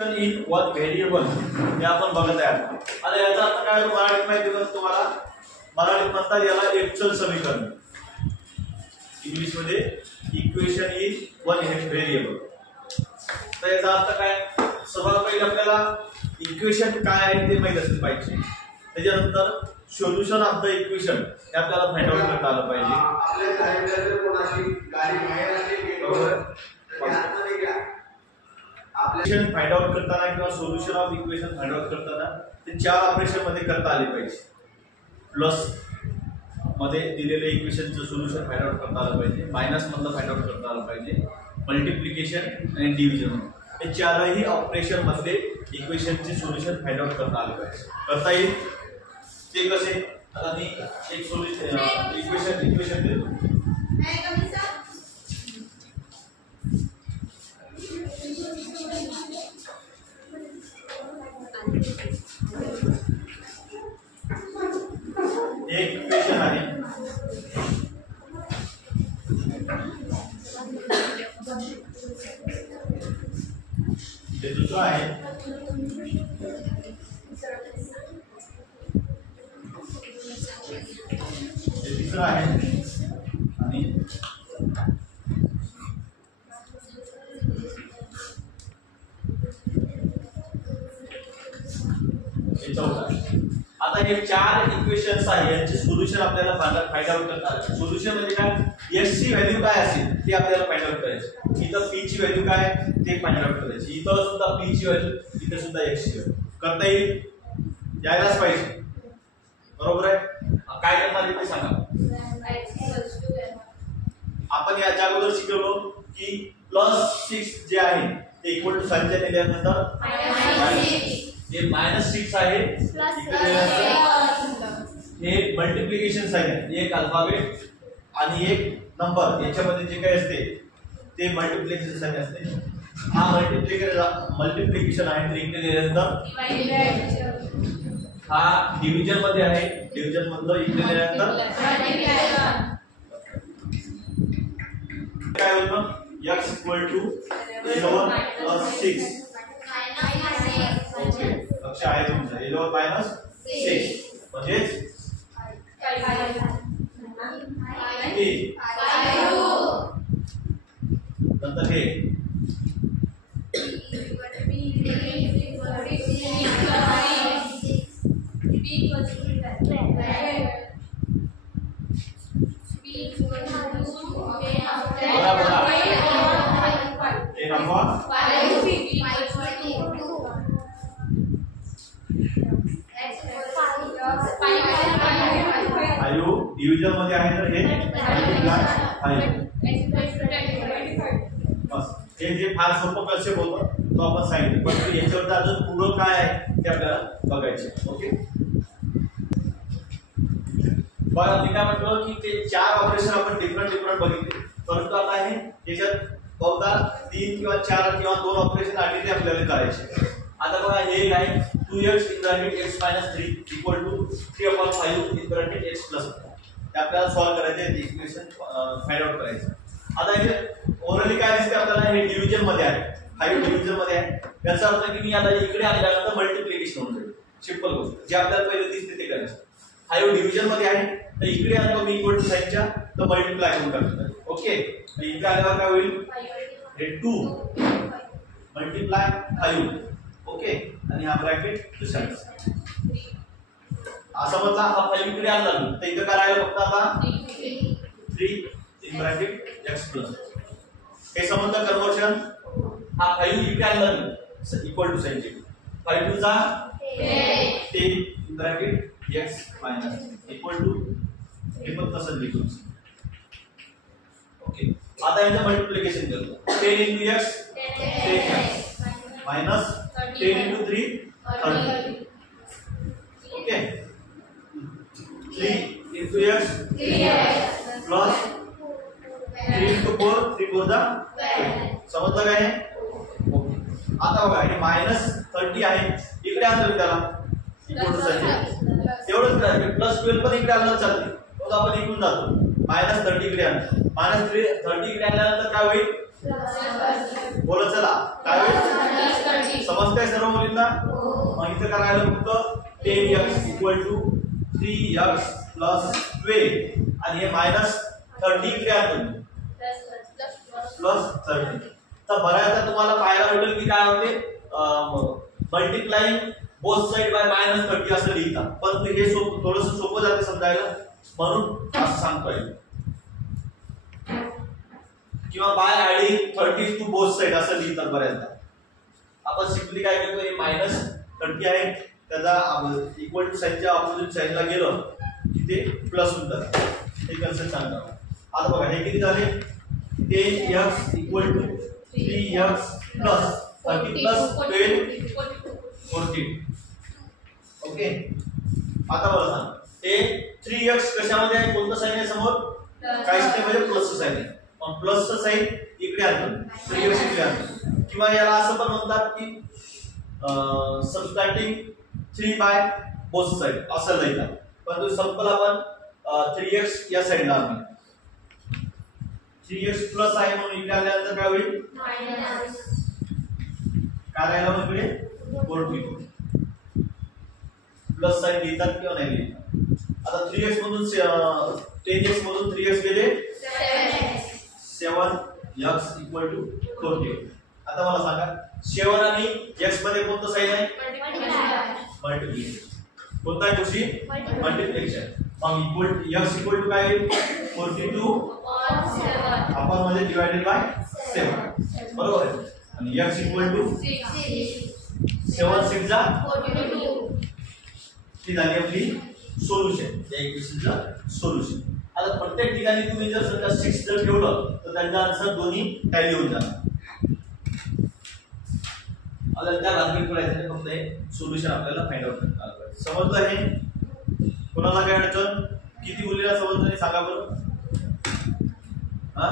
In one variable हे आपण बघत आहे. आता याचा अर्थ काय मराठीत माहिती आहे तुम्हाला? मराठीत म्हणतात याला एकचल समीकरण, इंग्लिश मध्ये इक्वेशन इन वन व्हेरिएबल. तर याचा अर्थ काय? सर्वात पहिले आपल्याला इक्वेशन काय आहे ते माहित असले पाहिजे. त्याच्यानंतर सोल्युशन ऑफ द इक्वेशन हे आपल्याला फाइंड आउट करता आलं पाहिजे. आपल्या साहेबांचे कोणाची गाडी बाहेर आली बरोबर त्यामध्ये घ्या. इक्वेशन फाइंड आउट करताना किंवा solution of equation find out करताना ते चार ऑपरेशन मध्ये करता आले पाहिजे. प्लस मध्ये दिलेले इक्वेशनचं सोल्युशन फाइंड आउट करता आलं पाहिजे, मायनस मधलं फाइंड आउट करता आलं पाहिजे, मल्टिप्लिकेशन आणि डिव्हिजन हे चारही ऑपरेशन मध्ये इक्वेशनचे सोल्युशन फाइंड आउट करता आले पाहिजे. करता येईल ते कसे? आता मी एक सोल्युशन इक्वेशन देतो. एक इक्वेशन आहे, ते दुसरं आहे, ते तिसरं आहे आणि हे चौथं आहे. आता हे चार इक्वेशन्स आहे यांचे सोल्युशन आपल्याला फाइंड आउट करतात. सोल्युशन म्हणजे काय? x ची व्हॅल्यू काय असेल ते आपल्याला फाइंड आउट करायची. इथं p ची व्हॅल्यू काय ते फाइंड आउट करायची. इथं सुद्धा p ची व्हॅल्यू, इथं सुद्धा x ची व्हॅल्यू. करता येईल? यायलाच पाहिजे. बरोबर आहे? काय करणार ते सांगा. आपण याच्या अगोदर शिकलो की +6 जे आहे ते इक्वल टू साइनच्या दिल्यानंतर हे -6 आहे, हे मल्टिप्लिकेशन साइन आहे. एक अल्फाबेट आणि एक नंबर याच्यामध्ये जे काही असते ते मल्टिप्लिकेशन साइन असते. हा मल्टिप्लिकेशन आहे ते इकडे दिल्यानंतर, हा डिव्हिजन मध्ये आहे, डिव्हिजन मधलं इकडे दिल्यानंतर काय होतं? x = 11 + 6. ओके, लक्ष आहे तुमचं. 11 - 6 म्हणजे 5. नंतर हे डिव्हिजन मध्ये आहे तर हे बस. हे जे फार सोपं कसे बोलतो तो आपण सांगितलं, पण याच्यावर अजून पुढं काय आहे ते आपल्याला बघायचे. ओके, बघा मी काय म्हटलं की ते चार ऑपरेशन आपण डिफरंट बघितले, परंतु आता हे याच्यात बहुधा 3 किंवा 4 किंवा 2 ऑपरेशन आले ते आपल्याला करायचे. आता बघा हे आहे 2x × x - 3 = 3/5 × x + 1. ते आपल्याला सॉल्व करायचे, ते इक्वेशन फाइंड आउट करायचं. आता हे ओरली काय दिसते आपल्याला? हे डिव्हिजन मध्ये आहे, 5 डिव्हिजन मध्ये आहे. याचा अर्थ की मी आता इकडे आल्यानंतर मल्टिप्लिकेशन होऊन जाईल. सिंपल गोष्ट, जे आपल्याला पहिले दिसते ते करायचं. 5 डिव्हिजन मध्ये आहे तर इकडे आलो मी इक्वल टू साइनच्या तर मल्टिप्लाय करून टाकतो. ओके, इकडे आल्यावर काय होईल? हे 2 × 5. ओके, आणि हा ब्रॅकेट दुसरा असं म्हटलं. हा 5 इकडे आणला तर इथं काय राहिलं फक्त आता 3 × x + 1. हे समजलं कन्वर्जन? हा 5 इकडे आणला इक्वल टू साइन 5 2 जा 10 × x - हे पण तसंच लिहू. ओके, आता याचं मल्टिप्लिकेशन करतो. 10 × x 10x -10 × 3 30. Okay, 3 × x 3x plus 3 × 4 3 4 जा 12. समजलं काय? ओके, आता बघा हे -30 आहे, इकडे आणलं त्याला इक्वल टू साइन तेवढंच करायचं. +12 पण इकडे आणलं चालते, तो आपण इकडून जातो. -30 इकडे आणलं, -30 इकडे आल्यानंतर काय होईल? बोला चला काय होईल समजतंय सर्व मुलींना मग इथं करायला फक्त 10x equal to 3x plus 12 आणि हे मायनस 30 इकडे आणतो प्लस 30 तर बऱ्याचदा तुम्हाला पाहायला भेटेल की काय होते multiplying both side by minus 30 असं लिहितात पण हे थोडंसं सोपं जाते समजायला म्हणून असं सांगतोय किंवा by adding 30 to both side असं लिहितात बऱ्याचदा आपण सिंपली काय करतो हे मायनस 30 आहे त्याचा इक्वल टू साइनच्या ऑपोजिट साइनला गेलो की ते प्लस होऊन जातं हे कन्सेप्ट सांगतो आता बघा हे किती झाले 10x equal to 3x plus 30 plus 12 14 okay आता मला सांग ते 3x कशामध्ये आहे कोणतं साइन आहे समोर काहीच नाही म्हणजे प्लसचं साइन आहे मग प्लसचं साइन इकडे आणतो 3x इकडे आणतो किंवा याला असं पण म्हणतात की सबट्रॅक्टिंग 3 बाय बोथ साइड असं लिहितात पण तो सिंपल आपण 3x या साइडला आणू 3x प्लस आहे म्हणून इकडे आल्यानंतर काय होईल काय राहिला मग इकडे 14 प्लस साइन लिहितात किंवा नाही लिहितात आता 3x मधून 10x मधून 3x गेले 7x इक्वल टू 14 आता मला सांगा 7 आणि x मध्ये कोणतं साइन आहे मल्टिप्लिकेशन कोणता आहे गोष्टी मल्टिप्लिकेशन मग इक्वल x इक्वल टू काय होईल 42 आपण मध्ये डिवाइडेड बाय 7 बरोबर आहे आणि x इक्वल टू 7 6 जा 42 ती झाली आपली सोल्युशन या इक्वेशनचं सोल्युशन आता प्रत्येक ठिकाणी तुम्ही जर समजा 6 जर ठेवलं तर त्यांचा आन्सर दोन्ही टॅली होऊन जाणार आता त्या रांगेत करायचं फक्त हे सोल्युशन आपल्याला फाइंड आउट करायला पाहिजे समजलं आहे कोणाला काय अडचण किती मुलीला समजलं नाही सांगा बरं हा